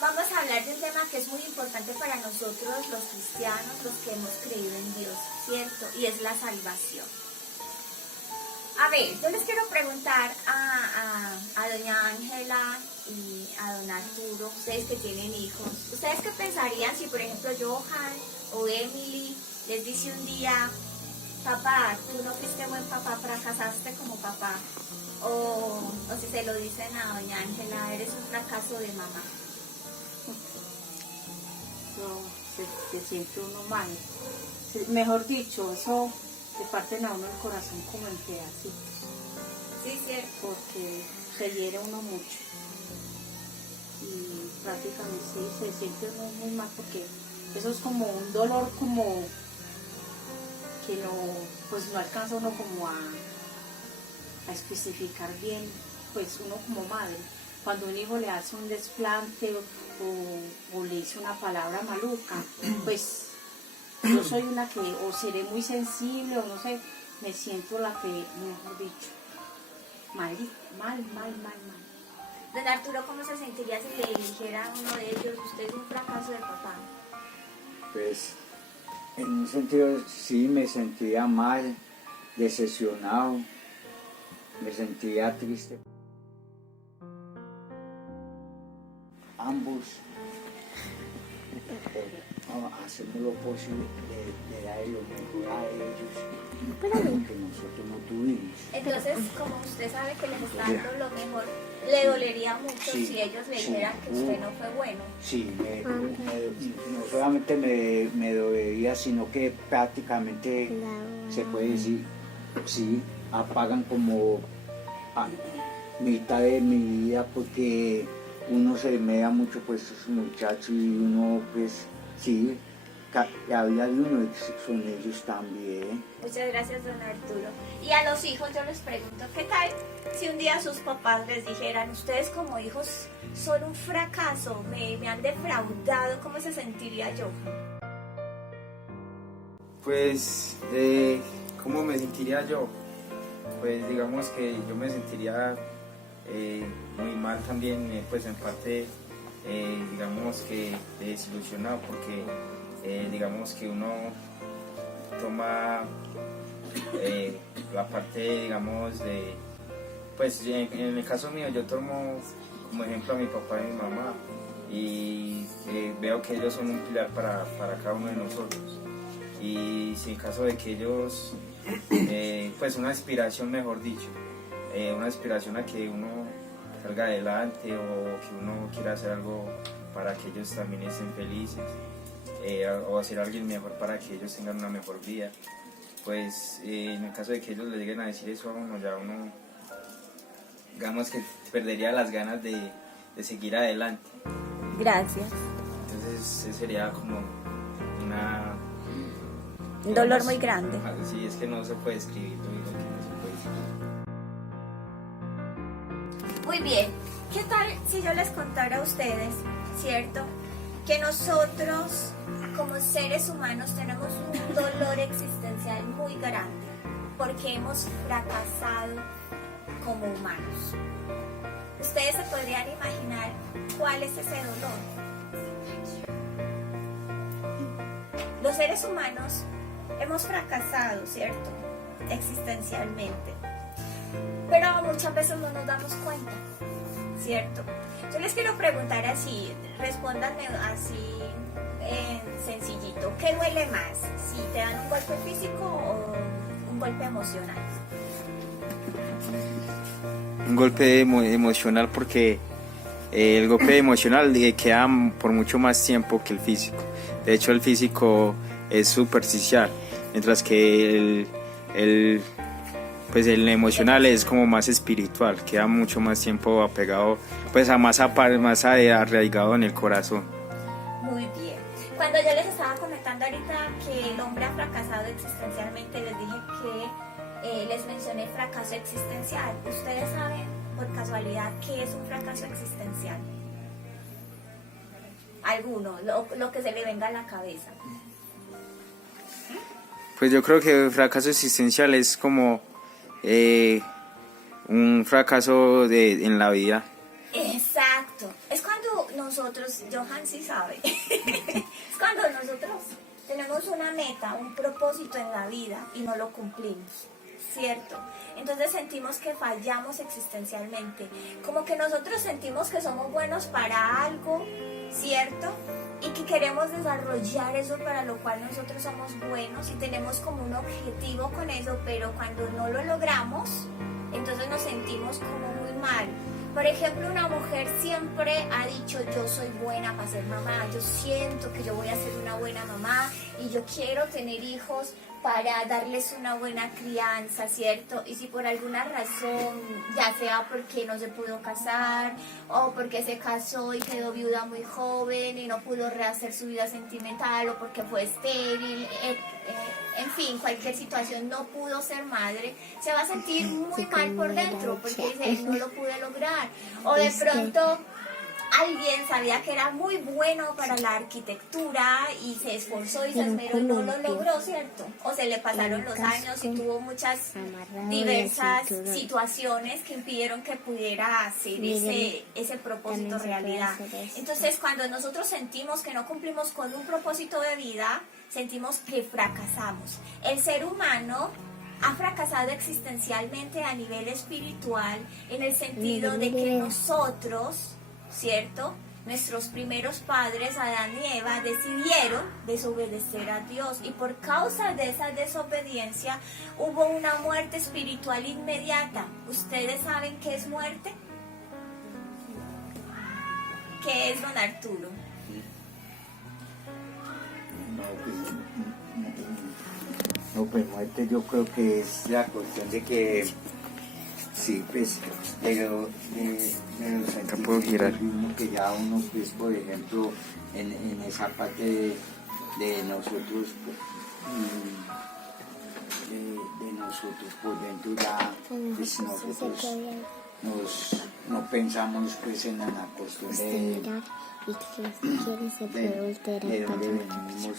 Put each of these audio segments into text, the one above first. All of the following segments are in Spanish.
vamos a hablar de un tema que es muy importante para nosotros los cristianos, los que hemos creído en Dios, ¿cierto? Y es la salvación. A ver, yo les quiero preguntar a doña Ángela y a don Arturo, ustedes que tienen hijos, ¿ustedes qué pensarían si, por ejemplo, Johan o Emily les dice un día, papá, tú no fuiste buen papá, fracasaste como papá? O si se lo dicen a doña Ángela, eres un fracaso de mamá. No, se siente uno mal. Mejor dicho, eso le parten a uno el corazón como en pedacitos. Sí, cierto. Porque se hiere uno mucho. Y prácticamente sí, se siente uno muy mal porque eso es como un dolor como que no, pues no alcanza uno como a especificar bien, pues uno como madre. Cuando un hijo le hace un desplante o le dice una palabra maluca, pues yo soy una que o seré muy sensible o no sé, me siento la que, mejor dicho, mal. Don Arturo, ¿cómo se sentiría si le dijera a uno de ellos, usted es un fracaso de papá? Pues en un sentido sí me sentía mal, decepcionado, me sentía triste. Ambos hacemos lo posible de dar lo mejor a ellos, lo que nosotros no tuvimos. Entonces, como usted sabe que les está dando lo mejor, le dolería mucho Sí, si ellos le sí. dijeran que usted no fue bueno. Sí, no solamente me dolería, sino que prácticamente se puede decir, sí, apagan como a mitad de mi vida porque uno se me da mucho pues esos muchachos y uno pues sí, la vida de uno son ellos también. Muchas gracias, don Arturo. Y a los hijos yo les pregunto, ¿qué tal si un día sus papás les dijeran, ustedes como hijos son un fracaso, me han defraudado? ¿Cómo se sentiría yo? Pues, ¿cómo me sentiría yo? Pues digamos que yo me sentiría muy mal también, pues en parte, digamos que desilusionado, porque digamos que uno toma la parte, digamos, de, pues en el caso mío yo tomo como ejemplo a mi papá y mi mamá y veo que ellos son un pilar para cada uno de nosotros. Y si en caso de que ellos, pues una aspiración, mejor dicho, una aspiración a que uno salga adelante o que uno quiera hacer algo para que ellos también estén felices, o hacer alguien mejor para que ellos tengan una mejor vida, pues en el caso de que ellos le lleguen a decir eso a uno, ya uno, digamos que perdería las ganas de seguir adelante. Gracias. Entonces ese sería como Un dolor muy grande. Sí, es que no se puede escribir, yo digo que no se puede escribir. Muy bien, ¿qué tal si yo les contara a ustedes, cierto, que nosotros como seres humanos tenemos un dolor existencial muy grande porque hemos fracasado como humanos? Ustedes se podrían imaginar cuál es ese dolor. Los seres humanos hemos fracasado, ¿cierto? Existencialmente. Pero muchas veces no nos damos cuenta, ¿cierto? Yo les quiero preguntar así, respóndanme así sencillito. ¿Qué duele más? ¿Si te dan un golpe físico o un golpe emocional? Un golpe emocional, porque el golpe emocional queda por mucho más tiempo que el físico. De hecho, el físico es superficial, mientras que pues el emocional es como más espiritual, queda mucho más tiempo apegado, pues más arraigado en el corazón. Muy bien. Cuando yo les estaba comentando ahorita que el hombre ha fracasado existencialmente, les dije que les mencioné fracaso existencial. ¿Ustedes saben por casualidad qué es un fracaso existencial? Alguno, lo que se le venga a la cabeza. Pues yo creo que el fracaso existencial es como un fracaso en la vida. Exacto. Es cuando nosotros, Johan sí sabe, es cuando nosotros tenemos una meta, un propósito en la vida y no lo cumplimos, ¿cierto? Entonces sentimos que fallamos existencialmente, como que nosotros sentimos que somos buenos para algo, ¿cierto? Y que queremos desarrollar eso para lo cual nosotros somos buenos y tenemos como un objetivo con eso, pero cuando no lo logramos, entonces nos sentimos como muy mal. Por ejemplo, una mujer siempre ha dicho, yo soy buena para ser mamá, yo siento que yo voy a ser una buena mamá y yo quiero tener hijos para darles una buena crianza, ¿cierto? Y si por alguna razón, ya sea porque no se pudo casar o porque se casó y quedó viuda muy joven y no pudo rehacer su vida sentimental o porque fue estéril, en fin, cualquier situación, no pudo ser madre, se va a sentir muy mal por dentro porque dice, no lo pude lograr. O de pronto alguien sabía que era muy bueno para la arquitectura y se esforzó y se esmeró y no lo logró, ¿cierto? O se le pasaron los años y tuvo muchas diversas situaciones que impidieron que pudiera hacer ese propósito realidad. Entonces, cuando nosotros sentimos que no cumplimos con un propósito de vida, sentimos que fracasamos. El ser humano ha fracasado existencialmente a nivel espiritual en el sentido de que nosotros, ¿cierto? Nuestros primeros padres, Adán y Eva, decidieron desobedecer a Dios y por causa de esa desobediencia hubo una muerte espiritual inmediata. ¿Ustedes saben qué es muerte? ¿Qué es, don Arturo? No, pues muerte yo creo que es la cuestión de que sí, pues de los sentimientos que ya uno, pues por ejemplo, en esa parte de nosotros, de nosotros por dentro ya, pues nosotros no pensamos pues en la cuestión de dónde venimos,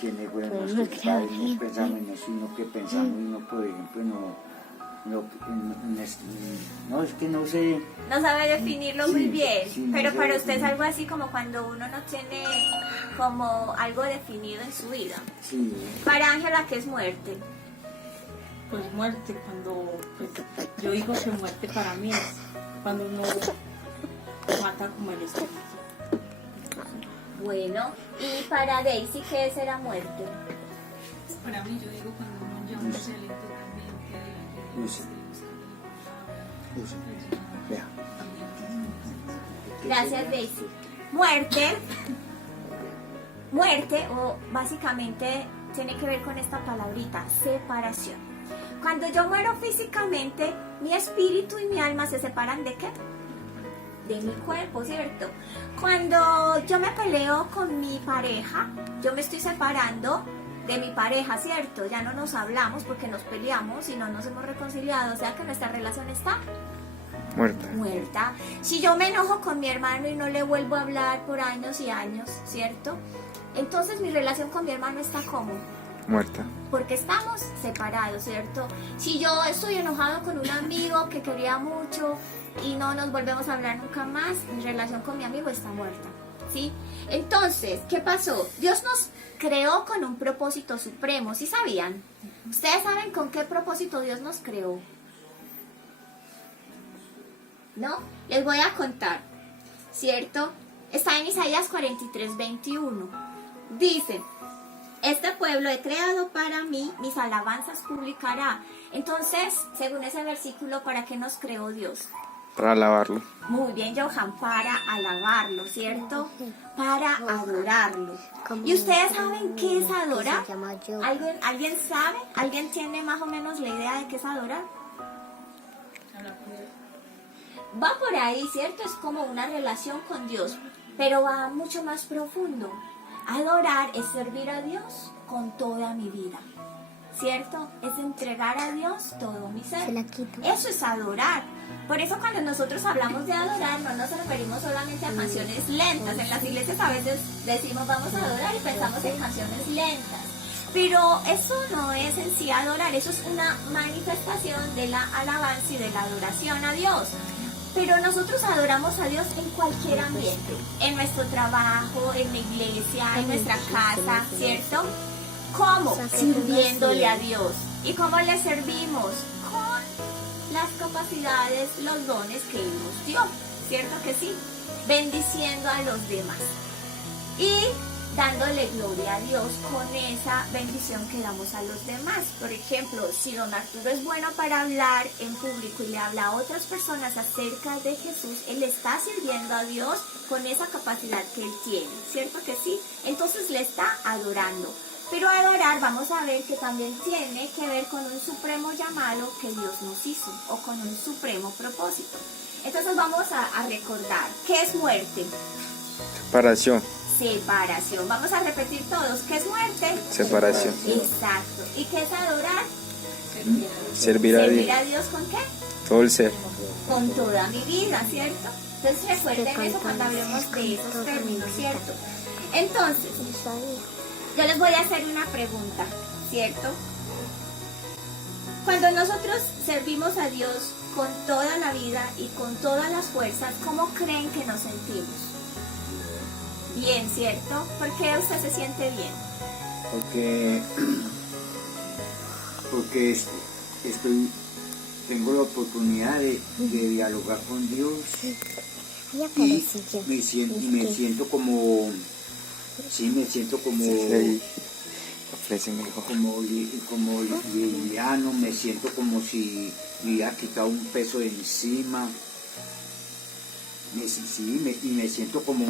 quiénes fueron nuestros padres, no pensamos en eso, sino que pensamos y no, por ejemplo, no, es que no sé. No sabe definirlo muy bien, sí, pero no para sé usted es algo así como cuando uno no tiene como algo definido en su vida. Sí. Para Ángela, ¿qué es muerte? Pues muerte, cuando pues, yo digo que muerte para mí es cuando uno mata como el espíritu. Bueno, y para Daisy, ¿qué será muerte? Para mí, yo digo cuando uno ya no se le totalmente Vea. Gracias, Daisy. Muerte, o básicamente tiene que ver con esta palabrita, separación. Cuando yo muero físicamente, mi espíritu y mi alma se separan ¿de qué? De mi cuerpo, ¿cierto? Cuando yo me peleo con mi pareja, yo me estoy separando de mi pareja, ¿cierto? Ya no nos hablamos porque nos peleamos y no nos hemos reconciliado, o sea que nuestra relación está muerta. Si yo me enojo con mi hermano y no le vuelvo a hablar por años y años, ¿cierto? Entonces mi relación con mi hermano está como muerta. Porque estamos separados, ¿cierto? Si yo estoy enojado con un amigo que quería mucho y no nos volvemos a hablar nunca más, mi relación con mi amigo está muerta, ¿sí? Entonces, ¿qué pasó? Dios nos creó con un propósito supremo, ¿sí sabían? ¿Ustedes saben con qué propósito Dios nos creó? ¿No? Les voy a contar, ¿cierto? Está en Isaías 43:21. Dice: este pueblo he creado para mí, mis alabanzas publicará. Entonces, según ese versículo, ¿para qué nos creó Dios? Para alabarlo. Muy bien, Johan, para alabarlo, ¿cierto? Para adorarlo. ¿Y ustedes saben qué es adorar? ¿Alguien sabe? ¿Alguien tiene más o menos la idea de qué es adorar? Va por ahí, ¿cierto? Es como una relación con Dios, pero va mucho más profundo. Adorar es servir a Dios con toda mi vida, ¿cierto? Es entregar a Dios todo mi ser. Eso es adorar. Por eso cuando nosotros hablamos de adorar no nos referimos solamente a canciones lentas. En las iglesias a veces decimos vamos a adorar y pensamos en canciones lentas. Pero eso no es en sí adorar, eso es una manifestación de la alabanza y de la adoración a Dios. Pero nosotros adoramos a Dios en cualquier ambiente, en nuestro trabajo, en la iglesia, en nuestra casa, ¿cierto? ¿Cómo? Sirviéndole a Dios. ¿Y cómo le servimos? Con las capacidades, los dones que Él nos dio, ¿cierto que sí? Bendiciendo a los demás y dándole gloria a Dios con esa bendición que damos a los demás. Por ejemplo, si don Arturo es bueno para hablar en público y le habla a otras personas acerca de Jesús, él está sirviendo a Dios con esa capacidad que él tiene, ¿cierto que sí? Entonces le está adorando. Pero adorar, vamos a ver que también tiene que ver con un supremo llamado que Dios nos hizo, o con un supremo propósito. Entonces vamos a recordar, ¿qué es muerte? Separación. Separación. Vamos a repetir todos, ¿qué es muerte? Separación. Exacto. ¿Y qué es adorar? Servir a ¿Servir Dios. a Dios con qué? Todo el ser. Con toda mi vida, ¿cierto? Entonces recuerden eso cuando hablemos de esos términos, ¿cierto? Entonces, yo les voy a hacer una pregunta, ¿cierto? Cuando nosotros servimos a Dios con toda la vida y con todas las fuerzas, ¿cómo creen que nos sentimos? Bien, ¿cierto? ¿Por qué usted se siente bien? Porque tengo la oportunidad de dialogar con Dios y me siento como, Sí, ofrece mejor. como liviano, me siento como si me hubiera quitado un peso de encima. Y me siento como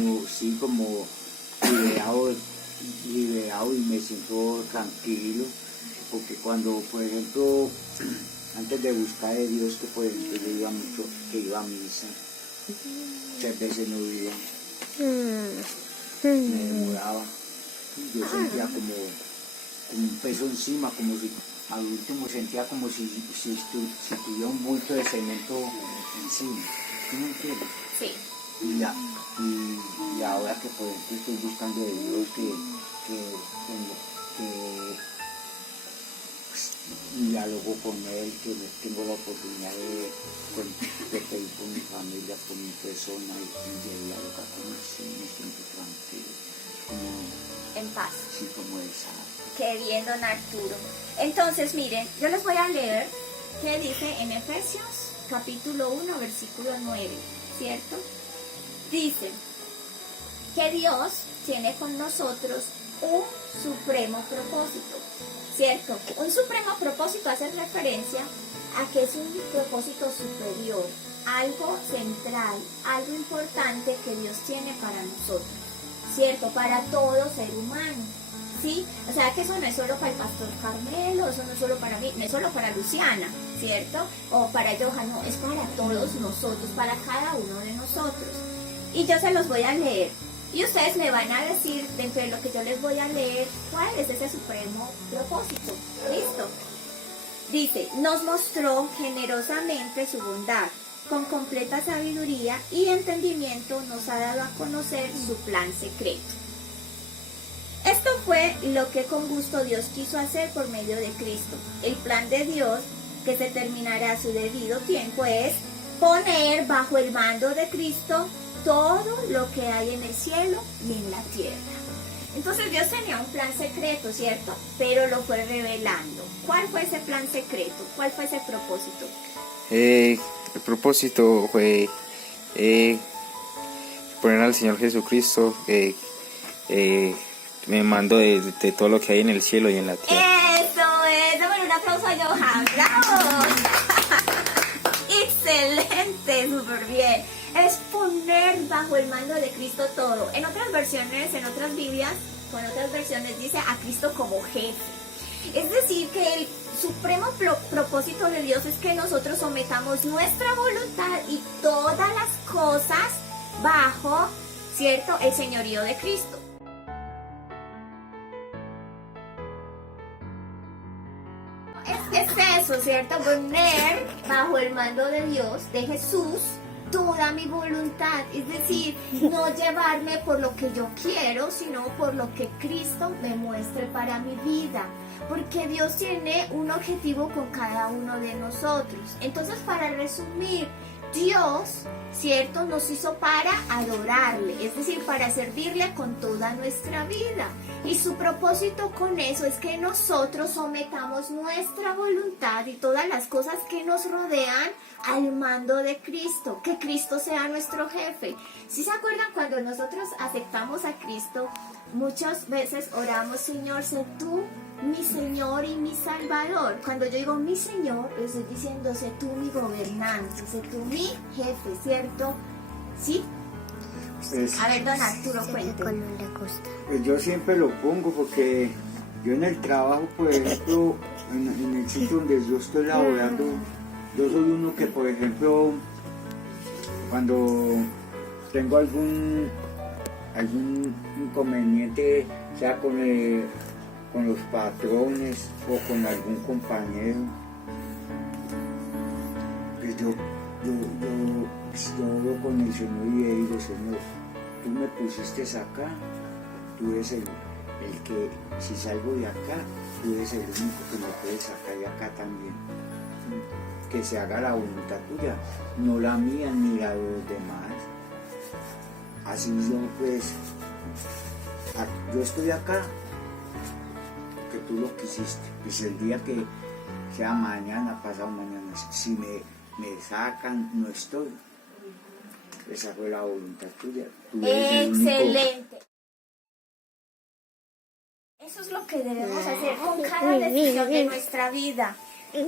liberado y me siento tranquilo, porque cuando, por ejemplo, antes de buscar a Dios, que por ejemplo yo iba a misa, muchas veces no iba, me demoraba, yo sentía como un peso encima, como si al último sentía como si tuviera un bulto de cemento encima. ¿Sí me entiendes? Sí. Y ahora que por ejemplo estoy buscando de Dios que dialogo con Él, que tengo la oportunidad de pedir por mi familia, por mi persona y de dialogar con Él, sí, me siento tranquilo, En paz. sí, como esa. Qué bien, don Arturo. Entonces, miren, yo les voy a leer qué dice en Efesios capítulo 1, versículo 9, ¿cierto? Dice que Dios tiene con nosotros un supremo propósito, ¿cierto? Un supremo propósito hace referencia a que es un propósito superior, algo central, algo importante que Dios tiene para nosotros, ¿cierto? Para todo ser humano, ¿sí? O sea que eso no es solo para el pastor Carmelo, eso no es solo para mí, no es solo para Luciana, ¿cierto? O para Johan, no, es para todos nosotros, para cada uno de nosotros. Y yo se los voy a leer. Y ustedes me van a decir, dentro de lo que yo les voy a leer, cuál es ese supremo propósito. ¿Listo? Dice, nos mostró generosamente su bondad. Con completa sabiduría y entendimiento nos ha dado a conocer su plan secreto. Esto fue lo que con gusto Dios quiso hacer por medio de Cristo. El plan de Dios, que se terminará a su debido tiempo, es poner bajo el mando de Cristo todo lo que hay en el cielo y en la tierra. Entonces Dios tenía un plan secreto, ¿cierto? Pero lo fue revelando. ¿Cuál fue ese plan secreto? ¿Cuál fue ese propósito? El propósito fue poner al Señor Jesucristo me mando de todo lo que hay en el cielo y en la tierra. Eso es, démosle un aplauso a Johan, ¡bravo! Excelente, súper bien. Es poner bajo el mando de Cristo todo. En otras versiones, en otras Biblias, con otras versiones dice a Cristo como jefe. Es decir, que el supremo propósito de Dios es que nosotros sometamos nuestra voluntad y todas las cosas bajo, ¿cierto?, el señorío de Cristo. Es eso, ¿cierto? Poner bajo el mando de Dios, de Jesús, toda mi voluntad. Es decir, no llevarme por lo que yo quiero, sino por lo que Cristo me muestre para mi vida. Porque Dios tiene un objetivo con cada uno de nosotros. Entonces, para resumir, Dios, ¿cierto? Nos hizo para adorarle, es decir, para servirle con toda nuestra vida. Y su propósito con eso es que nosotros sometamos nuestra voluntad y todas las cosas que nos rodean al mando de Cristo, que Cristo sea nuestro jefe. ¿Sí se acuerdan cuando nosotros aceptamos a Cristo? Muchas veces oramos, Señor, sé tú mi Señor y mi Salvador. Cuando yo digo mi Señor, estoy diciendo, sé tú mi gobernante, sé tú mi jefe, ¿cierto? ¿Sí? Pues, A ver, don Arturo, cuente. pues yo siempre lo pongo porque yo en el trabajo, por ejemplo, en el sitio donde yo estoy laborando, yo soy uno que, por ejemplo, cuando tengo algún inconveniente, sea con los patrones o con algún compañero, pues yo hablo con el Señor y le digo, Señor, tú me pusiste acá, tú eres el que, si salgo de acá, tú eres el único que me puede sacar de acá también. Que se haga la voluntad tuya, no la mía ni la de los demás. Así yo pues, yo estoy acá, que tú lo quisiste. Pues el día que sea mañana, pasado mañana, si me sacan, no estoy. Esa fue la voluntad tuya. Tú eres el único. Excelente. Eso es lo que debemos hacer con cada decisión de nuestra vida.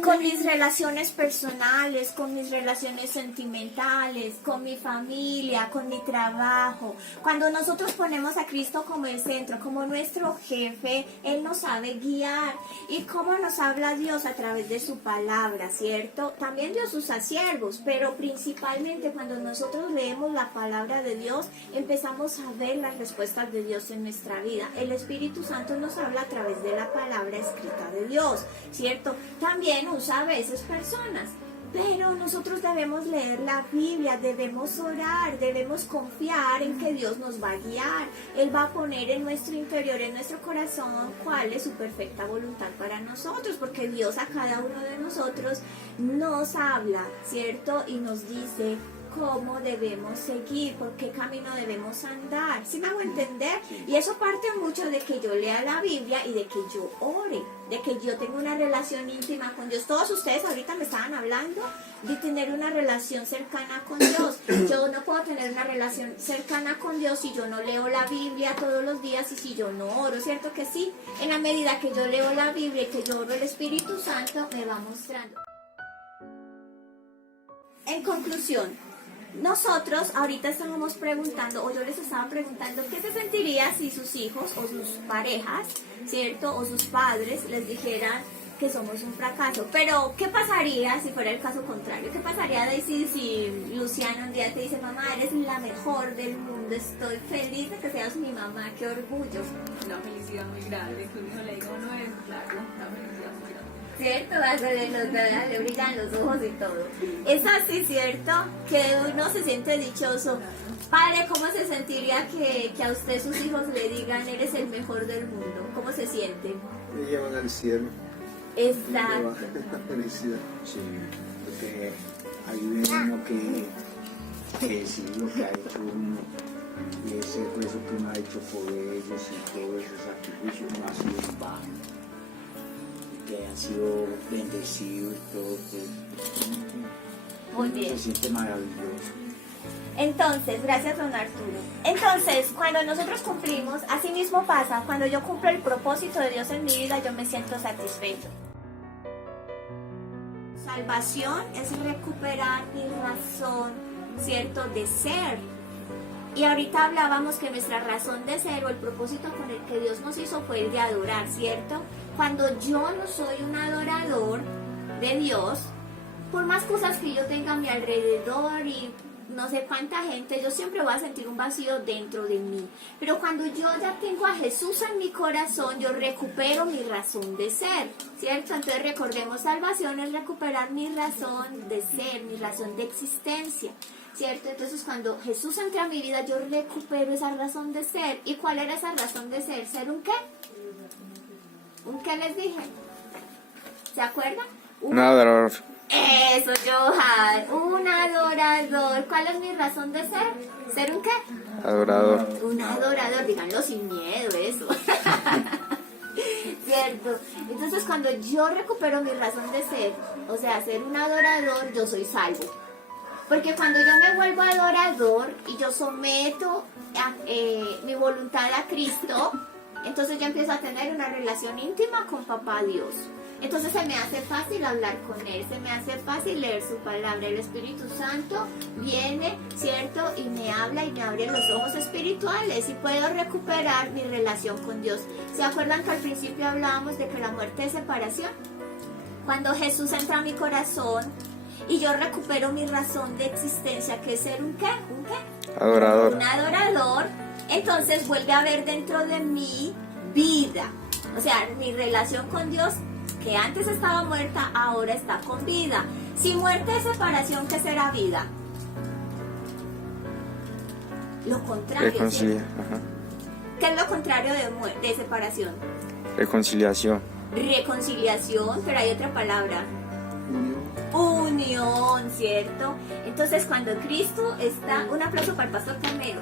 Con mis relaciones personales, con mis relaciones sentimentales, con mi familia, con mi trabajo. Cuando nosotros ponemos a Cristo como el centro, como nuestro jefe, Él nos sabe guiar. ¿Y cómo nos habla Dios? A través de su palabra, ¿cierto? También Dios usa siervos, pero principalmente cuando nosotros leemos la palabra de Dios, empezamos a ver las respuestas de Dios en nuestra vida. El Espíritu Santo nos habla a través de la palabra escrita de Dios, ¿cierto? También usa a veces personas, pero nosotros debemos leer la Biblia, debemos orar, debemos confiar en que Dios nos va a guiar. Él va a poner en nuestro interior, en nuestro corazón, cuál es su perfecta voluntad para nosotros, porque Dios a cada uno de nosotros nos habla, ¿cierto? Y nos dice cómo debemos seguir, por qué camino debemos andar. ¿Sí me hago entender? Y eso parte mucho de que yo lea la Biblia y de que yo ore, de que yo tenga una relación íntima con Dios. Todos ustedes ahorita me estaban hablando de tener una relación cercana con Dios. Yo no puedo tener una relación cercana con Dios si yo no leo la Biblia todos los días y si yo no oro, ¿cierto que sí? En la medida que yo leo la Biblia y que yo oro, el Espíritu Santo me va mostrando. En conclusión, nosotros ahorita estábamos preguntando, o yo les estaba preguntando, ¿qué se sentiría si sus hijos o sus parejas, ¿cierto? O sus padres les dijeran que somos un fracaso? Pero, ¿qué pasaría si fuera el caso contrario? ¿Qué pasaría, Daisy, si Luciano un día te dice, mamá, eres la mejor del mundo, estoy feliz de que seas mi mamá, qué orgullo? Una felicidad muy grande, que un hijo le diga, no eres claro, una felicidad muy grande. ¿Cierto? Le brillan los ojos y todo. Es así, ¿cierto? Que uno se siente dichoso. Padre, ¿cómo se sentiría que a usted sus hijos le digan, eres el mejor del mundo? ¿Cómo se siente? Me llevan al cielo. Exacto. Felicidad. Sí, porque ahí ve uno que sí lo que ha hecho uno y ese esfuerzo que uno ha hecho por ellos y todo ese sacrificio no ha sido en vano, y que ha sido bendecido y todo, pues, Muy uno bien. se siente maravilloso. Entonces, gracias, don Arturo. Entonces, cuando nosotros cumplimos, así mismo pasa, cuando yo cumplo el propósito de Dios en mi vida, yo me siento satisfecho. Salvación es recuperar mi razón, ¿cierto?, de ser. Y ahorita hablábamos que nuestra razón de ser o el propósito con el que Dios nos hizo fue el de adorar, ¿cierto? Cuando yo no soy un adorador de Dios, por más cosas que yo tenga a mi alrededor y no sé cuánta gente, yo siempre voy a sentir un vacío dentro de mí. Pero cuando yo ya tengo a Jesús en mi corazón, yo recupero mi razón de ser, ¿cierto? Entonces recordemos, salvación es recuperar mi razón de ser, mi razón de existencia, ¿cierto? Entonces cuando Jesús entra a mi vida, yo recupero esa razón de ser. ¿Y cuál era esa razón de ser? ¿Ser un qué? ¿Un qué les dije? ¿Se acuerdan? Un adorador. Eso, Johan, un adorador. ¿Cuál es mi razón de ser? ¿Ser un qué? Adorador. Un adorador, díganlo sin miedo, eso. ¿Cierto? Entonces cuando yo recupero mi razón de ser, o sea, ser un adorador, yo soy salvo. Porque cuando yo me vuelvo adorador y yo someto mi voluntad a Cristo, entonces yo empiezo a tener una relación íntima con Papá Dios. Entonces se me hace fácil hablar con Él, se me hace fácil leer su palabra. El Espíritu Santo viene, ¿cierto? Y me habla y me abre los ojos espirituales y puedo recuperar mi relación con Dios. ¿Se acuerdan que al principio hablábamos de que la muerte es separación? Cuando Jesús entra a mi corazón y yo recupero mi razón de existencia, que es ser un qué, un qué, Adorador. un adorador, entonces vuelve a haber dentro de mí vida. O sea, mi relación con Dios, que antes estaba muerta, ahora está con vida. Si muerte es separación, ¿qué será vida? Lo contrario. Reconciliación. ¿Qué es lo contrario de separación? Reconciliación. Reconciliación, pero hay otra palabra. Unión, ¿cierto? Entonces cuando Cristo está... Un aplauso para el pastor Carmelo.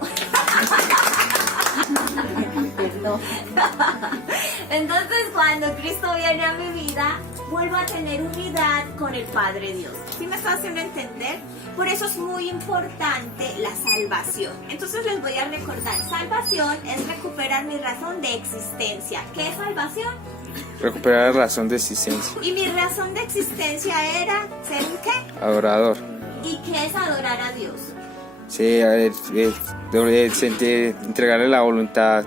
Entonces cuando Cristo viene a mi vida, vuelvo a tener unidad con el Padre Dios. ¿Sí me está haciendo entender? Por eso es muy importante la salvación. Entonces les voy a recordar, salvación es recuperar mi razón de existencia. ¿Qué es salvación? Recuperar la razón de existencia. Y mi razón de existencia era ser un qué? Adorador. ¿Y qué es adorar a Dios? Sí, entregarle la voluntad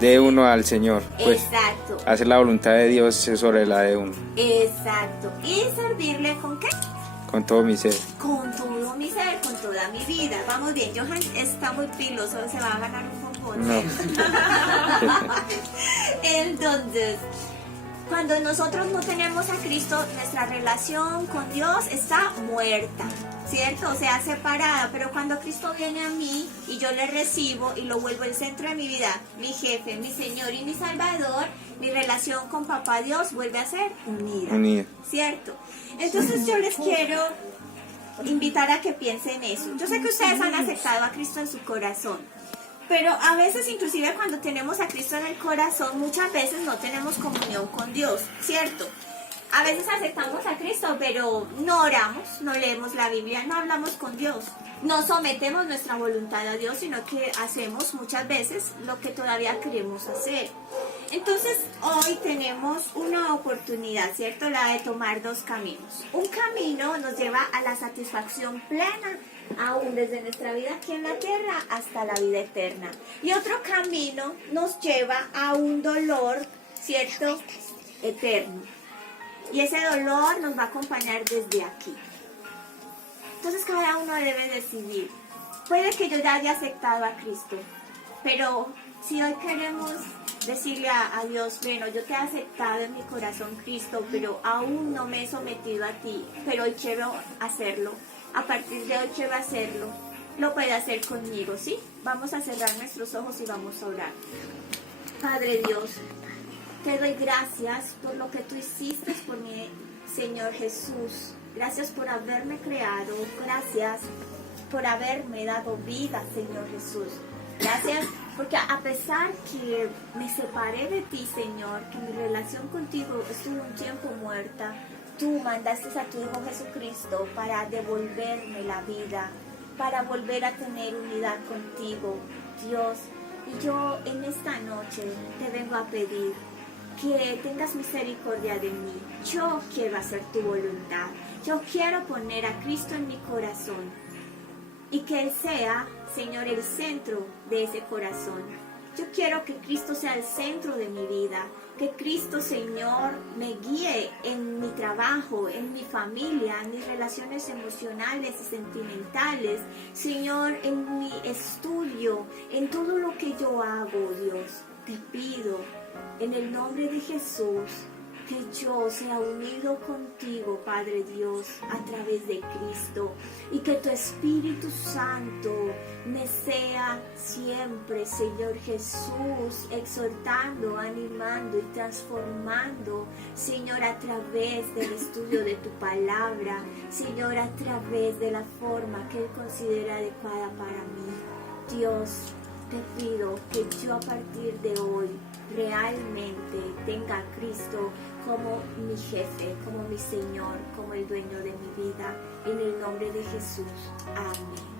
de uno al Señor. Pues Exacto, hacer la voluntad de Dios sobre la de uno. exacto. ¿Y servirle con qué? Con todo mi ser. Con todo mi ser, con toda mi vida. Vamos bien, Johan está muy piloso, se va a ganar un bombón. No. Entonces, cuando nosotros no tenemos a Cristo, nuestra relación con Dios está muerta, ¿cierto? O sea, separada. Pero cuando Cristo viene a mí y yo le recibo y lo vuelvo el centro de mi vida, mi jefe, mi Señor y mi Salvador, mi relación con Papá Dios vuelve a ser unida. Unida. ¿Cierto? Entonces yo les quiero invitar a que piensen eso. Yo sé que ustedes han aceptado a Cristo en su corazón, pero a veces inclusive cuando tenemos a Cristo en el corazón, muchas veces no tenemos comunión con Dios, ¿cierto? A veces aceptamos a Cristo, pero no oramos, no leemos la Biblia, no hablamos con Dios. No sometemos nuestra voluntad a Dios, sino que hacemos muchas veces lo que todavía queremos hacer. Entonces, hoy tenemos una oportunidad, ¿cierto? La de tomar dos caminos. Un camino nos lleva a la satisfacción plena, aún desde nuestra vida aquí en la tierra hasta la vida eterna. Y otro camino nos lleva a un dolor, ¿cierto? Eterno. Y ese dolor nos va a acompañar desde aquí. Entonces cada uno debe decidir. Puede que yo ya haya aceptado a Cristo, pero si hoy queremos decirle a Dios, bueno, yo te he aceptado en mi corazón, Cristo, pero aún no me he sometido a ti, pero hoy quiero hacerlo. A partir de hoy quiero hacerlo. Lo puede hacer conmigo, ¿sí? Vamos a cerrar nuestros ojos y vamos a orar. Padre Dios, te doy gracias por lo que tú hiciste por mi Señor Jesús. Gracias por haberme creado. Gracias por haberme dado vida, Señor Jesús. Gracias porque a pesar que me separé de ti, Señor, que mi relación contigo estuvo un tiempo muerta, tú mandaste a tu Hijo Jesucristo para devolverme la vida, para volver a tener unidad contigo, Dios. Y yo en esta noche te vengo a pedir que tengas misericordia de mí. Yo quiero hacer tu voluntad. Yo quiero poner a Cristo en mi corazón y que Él sea, Señor, el centro de ese corazón. Yo quiero que Cristo sea el centro de mi vida, que Cristo, Señor, me guíe en mi trabajo, en mi familia, en mis relaciones emocionales y sentimentales, Señor, en mi estudio, en todo lo que yo hago, Dios. Te pido, en el nombre de Jesús, que yo sea unido contigo, Padre Dios, a través de Cristo, y que tu Espíritu Santo me sea siempre, Señor Jesús, exhortando, animando y transformando, Señor, a través del estudio de tu palabra, Señor, a través de la forma que Él considera adecuada para mí. Dios, te pido que yo a partir de hoy realmente tenga a Cristo como mi jefe, como mi Señor, como el dueño de mi vida. En el nombre de Jesús. Amén.